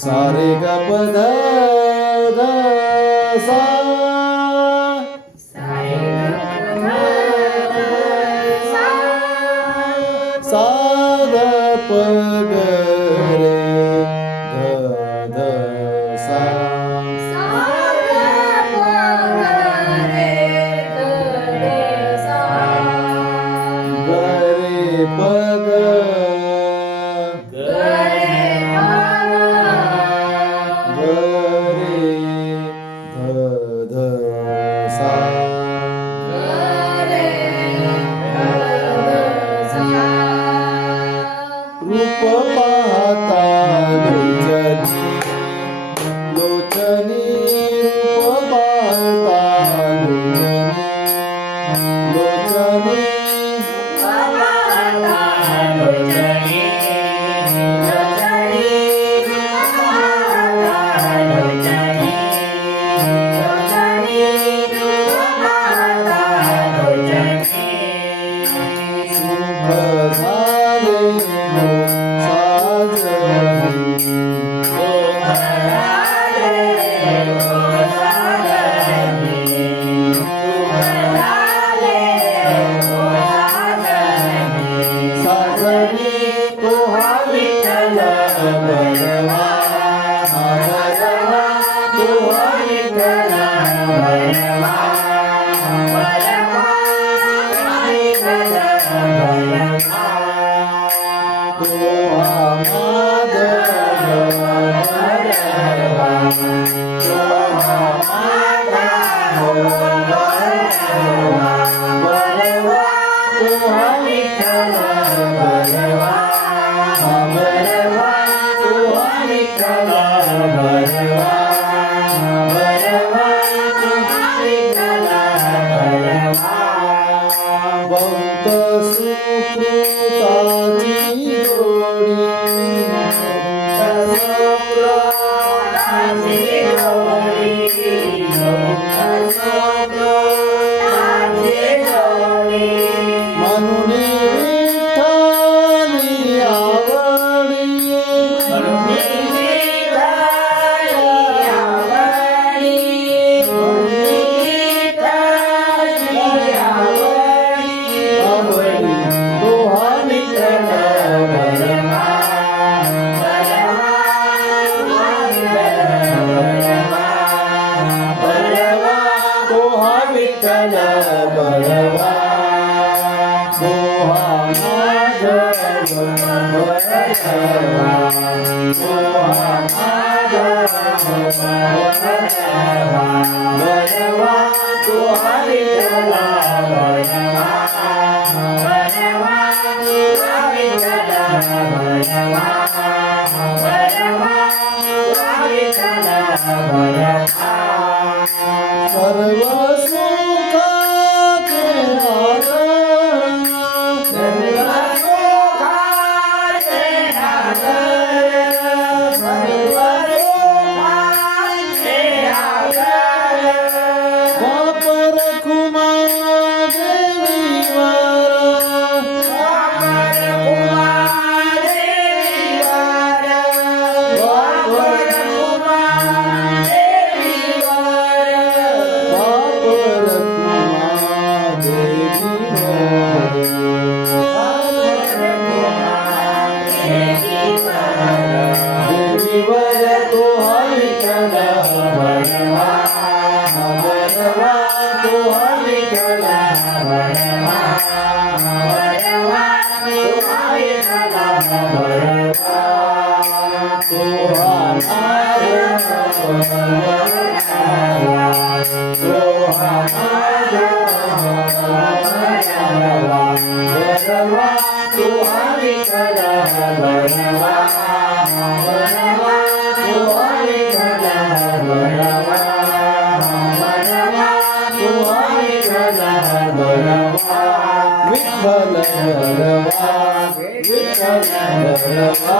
सा रे ग प ध ध सा सा ध प ग रे ध ध सा ग रे प ग ग रे ध ध सा रूप पाहता लोचनी लोचनी रूप पाहता लोचनी सुख झाले साजनी तो हा विठ्ठल बरवा बरवा तो हा विठ्ठल बरवा तो हा माधव बरवा तो हा माधव बरवा तो हा विठ्ठल बरवा बरवा तो हा विठ्ठल बरवा बरवा तो हा विठ्ठल बरवा भक्त सुकृताची जोडी म्हणून विठ्ठली आवडी आवडी तो हा विठ्ठल बरवा बरवा तो हा विठ्ठल बरवा तो हा माधव बरवा तो हा माधव बरवा तो हा विठ्ठल बरवा बरवा तो हा विठ्ठल बरवा बरवा तो हा विठ्ठल बरवा सर्व सुखाचे आधार सर्व सुखाचे आधार सर्व सुखाचे आधार बाप रखुमा देवीवर बाप रखुमा देवीवर बाप रखुमा देवीवर बाप रखुमा देवीवर देवीवर तो हा विठ्ठल बरवा बरवा तो हा विठ्ठल बरवा बरवा तो हा विठ्ठल बरवा तो हा माधव बरवा तो हा माधव बरवा बरवा तो हा विठ्ठल बरवा बरवा तो हा विठ्ठल बरवा बरवा तो हा विठ्ठल बरवा विठ्ठल बरवा विठ्ठल बरवा